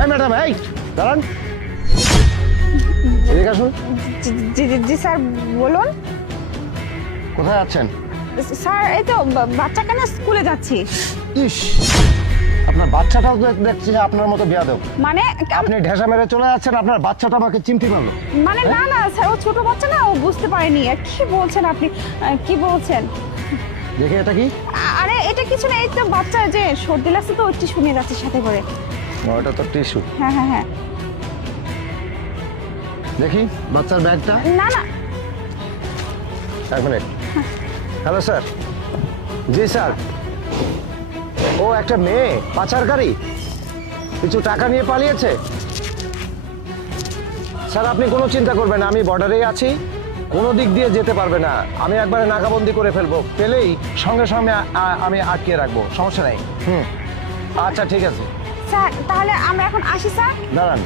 এই ম্যাডাম, এই দাঁড়ান, এদিকে আসুন। জি জি জি স্যার বলুন। কোথায় যাচ্ছেন? স্যার এই তো বাচ্চাকে না স্কুলে যাচ্ছি। ইস, আপনার বাচ্চাটাও তো দেখছি যে আপনার মতো বেয়াদব। মানে আপনি ঢেসা মেরে চলে যাচ্ছেন, আপনার বাচ্চাটা আমাকে চিমটি মারলো। মানে না না স্যার, ও ছোট বাচ্চা না, ও বুঝতে পারেনি। কি বলছেন আপনি, কি বলছেন? দেখে এটা কি? আরে এটা কিছু না, এই তো বাচ্চা যে সর্দি লাগছে তো একটু শুনিয়ে যাচ্ছে সাথে করে। ওটা তো টিস্যু। হ্যাঁ হ্যাঁ হ্যাঁ। দেখি বাচ্চার ব্যাগটা। না না। এক মিনিট। Hello sir. জি স্যার। ও একটা মেয়ে পাচারকারী, কিছু টাকা নিয়ে পালিয়েছে। স্যার আপনি কোনো চিন্তা করবেন না, আমি বর্ডারেই আছি, কোনো দিক দিয়ে যেতে পারবে না। আমি একবারে নাকাবন্দি করে ফেলবো, পেলেই সঙ্গে সঙ্গে আমি আটকে রাখবো, সমস্যা নেই। আচ্ছা ঠিক আছে। স্যার তাহলে আমরা এখন আসি স্যার। দাঁড়ান।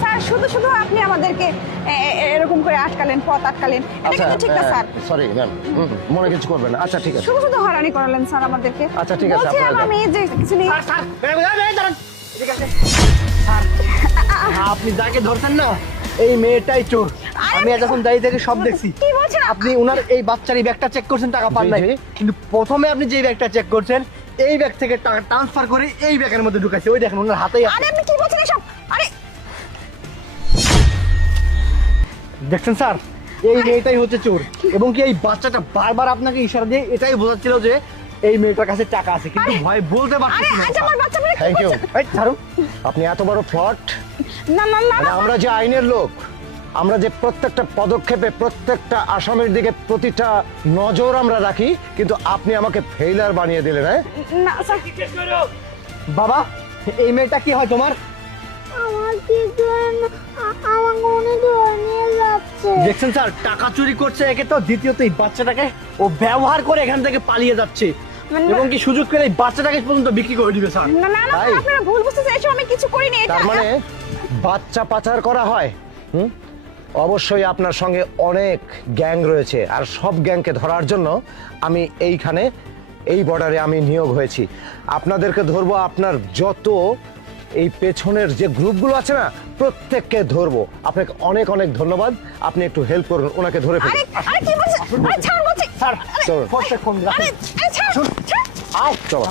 স্যার শুধু শুধু আপনি আমাদেরকে এরকম করে আটকালেন, পথ আটকালেন, এটা কিন্তু ঠিক না স্যার। সরি ম্যাম, মনে কিছু করবেন না। আচ্ছা ঠিক আছে। শুধু শুধু হয়রানি করালেন স্যার আমাদেরকে। আচ্ছা, ঠিক আছে, বলছিলাম আপনারা আমি যে কিছু নেই। আপনি যাকে ধরছেন না, এই মেয়েটাই চোর। আমি এতক্ষণ দাঁড়িয়ে থেকে সব দেখছি। কি বলছেন আপনি উনার এই বাচ্চার এই ব্যাগটা চেক করছেন, টাকা পান জি, নাই, জি। কিন্তু প্রথমে আপনি যে ব্যাগটা চেক করছেন, এই ব্যাগ থেকে টাকা ট্রান্সফার করে এই ব্যাগের মধ্যে ঢুকাইছে। ওই দেখেন ওনার হাতেই আছে। আরে আপনি কি বলছেন এসব? আরে দেখছেন স্যার, এই মেয়েটাই হচ্ছে চোর। এবং কি এই বাচ্চাটা বারবার আপনাকে ইশারা দিয়ে এটাই বোঝাচ্ছিল যে এই মেয়েটার কাছে টাকা আছে, কিন্তু ভয় বলতে আরে পারতেছি না। আজ আমার বাচ্চা বলে কি থ্যাংক ইউ। বলছেন? এই ছাড়ুন। আপনি এত বড় ফ্লট। না না না মানে না। আমরা যে আইনের লোক, আমরা যে প্রত্যেকটা পদক্ষেপে প্রত্যেকটা আসামির দিকে প্রতিটা নজর আমরা রাখি, কিন্তু আপনি আমাকে ফেইলার বানিয়ে দিলেন। হ্যাঁ না স্যার। বাবা, এই মেয়েটা কি হয় তোমার? আমার কিছু আমার মনে ধরে নিয়ে যাচ্ছে। দেখছেন স্যার, টাকা চুরি করছে একে, তো দ্বিতীয়ত এই বাচ্চাটাকে ও ব্যবহার করে এখান থেকে পালিয়ে যাচ্ছে, মানে- এবং কি সুযোগ পেলে এই বাচ্চাটাকে পর্যন্ত বিক্রি করে দিবে স্যার। না না না তাই? আপনারা ভুল বুঝতেছেন, এসব আমি কিছু করিনি। এটা তার মানে বাচ্চা পাচার করা হয়। অবশ্যই আপনার সঙ্গে অনেক গ্যাং রয়েছে, আর সব গ্যাংকে ধরার জন্য আমি এইখানে এই বর্ডারে আমি নিয়োগ হয়েছি। আপনাদেরকে ধরবো, আপনার যত এই পেছনের যে গ্রুপগুলো আছে না, প্রত্যেককে ধরবো। আপনাকে অনেক অনেক ধন্যবাদ, আপনি একটু হেল্প করুন, ওনাকে ধরে আরে ফেলুন। আরে কি বলছেন? আরে ছাড় বলছি। স্যার চলুন। ফোন রাখুন। আরে ছাড়। আয় চলো।